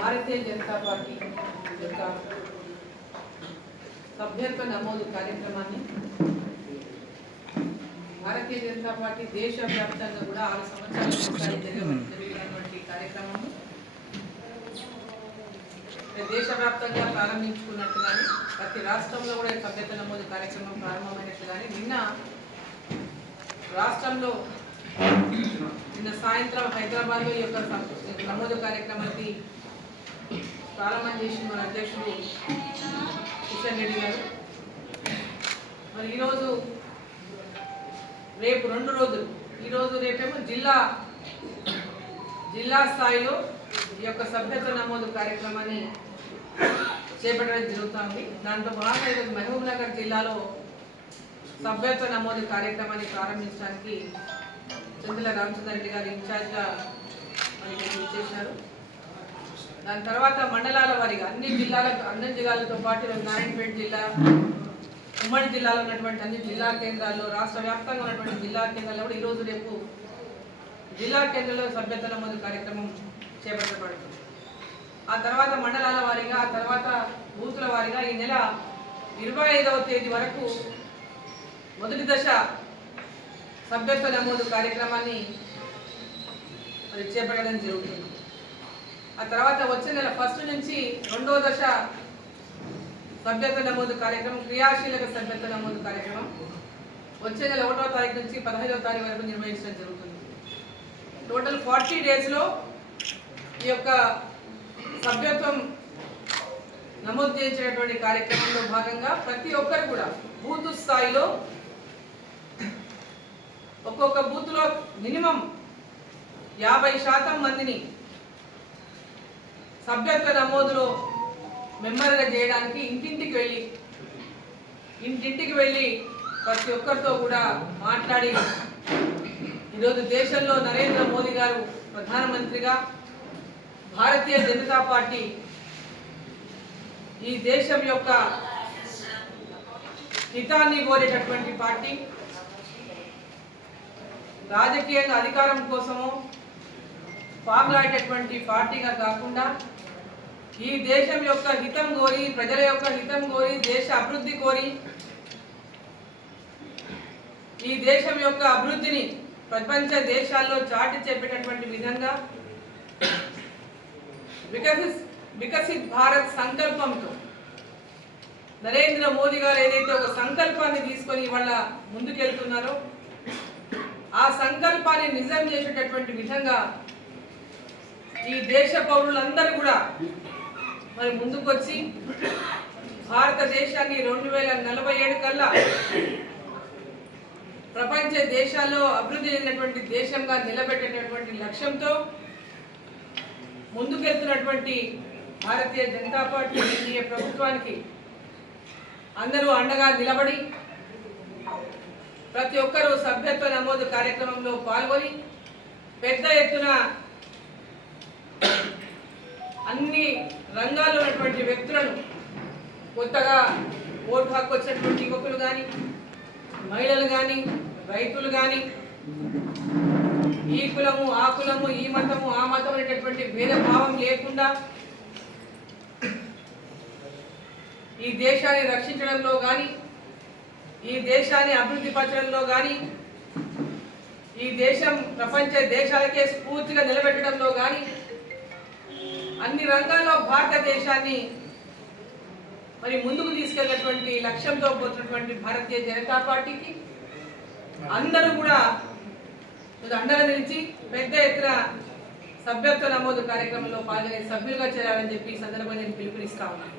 భారతీయ Janata party యొక్క సభ్యత్వ నమోదు కార్యక్రమాన్ని భారతీయ జనతా పార్టీ దేశ వ్యాప్తంగా కూడా ఆరు సంవత్సరాల జరిగినటువంటి కార్యక్రమము. దేశవ్యాప్తంగా ప్రారంభించుకున్నట్టుగానే ప్రతి రాష్ట్రంలో కూడా సభ్యత నమోదు కార్యక్రమం ప్రారంభమైనట్టుగానే నిన్న రాష్ట్రంలో నిన్న సాయంత్రం హైదరాబాద్లో ఈ యొక్క నమోదు కార్యక్రమానికి ప్రారంభం చేసిన మన అధ్యక్షుడు కిషన్ రెడ్డి గారు. మరి ఈరోజు రేపు రెండు రోజులు. ఈరోజు రేపేమో జిల్లా జిల్లా స్థాయిలో ఈ యొక్క సభ్యత నమోదు కార్యక్రమాన్ని చేపట్టడం జరుగుతుంది. దాంట్లో భాగంగా ఈరోజు మహబూబ్ నగర్ జిల్లాలో సభ్యత్వ నమోదు కార్యక్రమాన్ని ప్రారంభించడానికి చంద్రుల రామచంద్ర రెడ్డి గారు ఇన్ఛార్జ్గా మరి చేశారు. దాని తర్వాత మండలాల వారిగా అన్ని జిల్లాలకు అన్ని జిల్లాలతో పాటు నారాయణపేట జిల్లా ఉమ్మడి జిల్లాలో ఉన్నటువంటి అన్ని జిల్లా కేంద్రాల్లో రాష్ట్ర వ్యాప్తంగా ఉన్నటువంటి జిల్లా కేంద్రాల్లో కూడా ఈరోజు రేపు జిల్లా కేంద్రంలో సభ్యత నమోదు కార్యక్రమం చేపట్టబడుతుంది. ఆ తర్వాత మండలాల వారీగా ఆ తర్వాత బూతుల వారీగా ఈ నెల ఇరవై ఐదవ తేదీ వరకు మొదటి దశ సభ్యత్వ నమోదు కార్యక్రమాన్ని మరి చేపట్టడం జరుగుతుంది. ఆ తర్వాత వచ్చే నెల ఫస్ట్ నుంచి రెండో దశ సభ్యత్వ నమోదు కార్యక్రమం క్రియాశీలక సభ్యత్వ నమోదు కార్యక్రమం. వచ్చే నెల ఒకటో తారీఖు నుంచి పదహైదవ తారీఖు వరకు నిర్వహించడం జరుగుతుంది. టోటల్ ఫార్టీ డేస్లో ఈ యొక్క సభ్యత్వం నమోదు చేయించినటువంటి కార్యక్రమంలో భాగంగా ప్రతి ఒక్కరు కూడా బూత్ స్థాయిలో ఒక్కొక్క బూత్లో మినిమం యాభై శాతం మందిని సభ్యత్వ నమోదులో మెంబర్గా చేయడానికి ఇంటింటికి వెళ్ళి ఇంటింటికి వెళ్ళి ప్రతి ఒక్కరితో కూడా మాట్లాడి ఈరోజు దేశంలో నరేంద్ర మోదీ గారు ప్రధానమంత్రిగా భారతీయ జనతా పార్టీ ఈ దేశం యొక్క హితాన్ని కోరేటటువంటి పార్టీ. రాజకీయంగా అధికారం కోసము పాకులాడేటటువంటి పార్టీగా కాకుండా ఈ దేశం యొక్క హితం కోరి ప్రజల యొక్క హితం కోరి దేశ అభివృద్ధి కోరి ఈ దేశం యొక్క అభివృద్ధిని ప్రపంచ దేశాల్లో చాటి చెప్పేటటువంటి విధంగా వికసిత్ వికసిత్ భారత్ సంకల్పంతో నరేంద్ర మోదీ గారు ఏదైతే ఒక సంకల్పాన్ని తీసుకొని ఇవాళ ముందుకెళ్తున్నారో ఆ సంకల్పాన్ని నిజం చేసేటటువంటి విధంగా ఈ దేశ పౌరులందరూ కూడా మరి ముందుకొచ్చి భారతదేశాన్ని రెండు వేల నలభై ఏడు కల్లా ప్రపంచ దేశాల్లో అభివృద్ధి చెందినటువంటి దేశంగా నిలబెట్టేటటువంటి లక్ష్యంతో ముందుకెళ్తున్నటువంటి భారతీయ జనతా పార్టీ ఎన్డీఏ ప్రభుత్వానికి అందరూ అండగా నిలబడి ప్రతి ఒక్కరూ సభ్యత్వ నమోదు కార్యక్రమంలో పాల్గొని పెద్ద ఎత్తున అన్ని రంగాల్లో ఉన్నటువంటి వ్యక్తులను కొత్తగా ఓటు హక్కు వచ్చినటువంటి యువకులు కానీ మహిళలు కానీ రైతులు కానీ ఈ కులము ఆ కులము ఈ మతము ఆ మతం అనేటటువంటి భేదభావం లేకుండా ఈ దేశాన్ని రక్షించడంలో కానీ ఈ దేశాన్ని అభివృద్ధి పరచడంలో కానీ ఈ దేశం ప్రపంచ దేశాలకే స్ఫూర్తిగా నిలబెట్టడంలో కానీ అన్ని రంగాల్లో భారతదేశాన్ని మరి ముందుకు తీసుకెళ్ళినటువంటి లక్ష్యంతో పోతున్నటువంటి భారతీయ జనతా పార్టీకి అందరూ కూడా అండగా నిలిచి పెద్ద ఎత్తున సభ్యత్వ నమోదు కార్యక్రమంలో పాల్గొనే సభ్యులుగా చేరాలని చెప్పి సందర్భంగా నేను పిలుపునిస్తా ఉన్నాను.